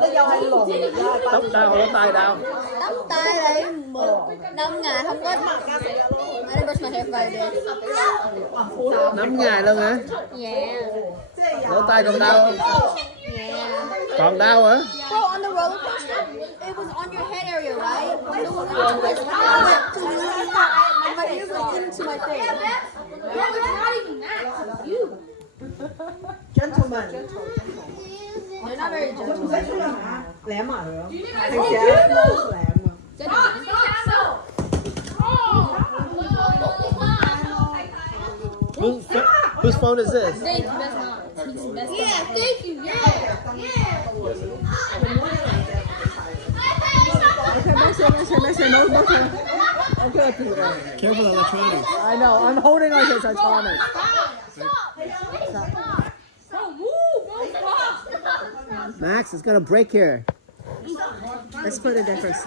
Nó do hai lùn. Tóc đau hay tay đau? Tóc tai lại 5 ngày không có. I didn't brush my hair for 5 days. 5 ngày luôn hả? Yeah. Lỗ tai còn đau không? Yeah. Còn đau hả? Bro, on the roller coaster, it was on your head area, right? So when I was and my ears went into my face. Gentleman. They're not very gentle. Lém à? Thằng trẻ lém à? Whose phone is this? Thank you, best mom. Yeah, thank you. Yeah. Careful electronics. I know, I'm holding on to Titanic. Max, it's gonna break here. Let's put it there first.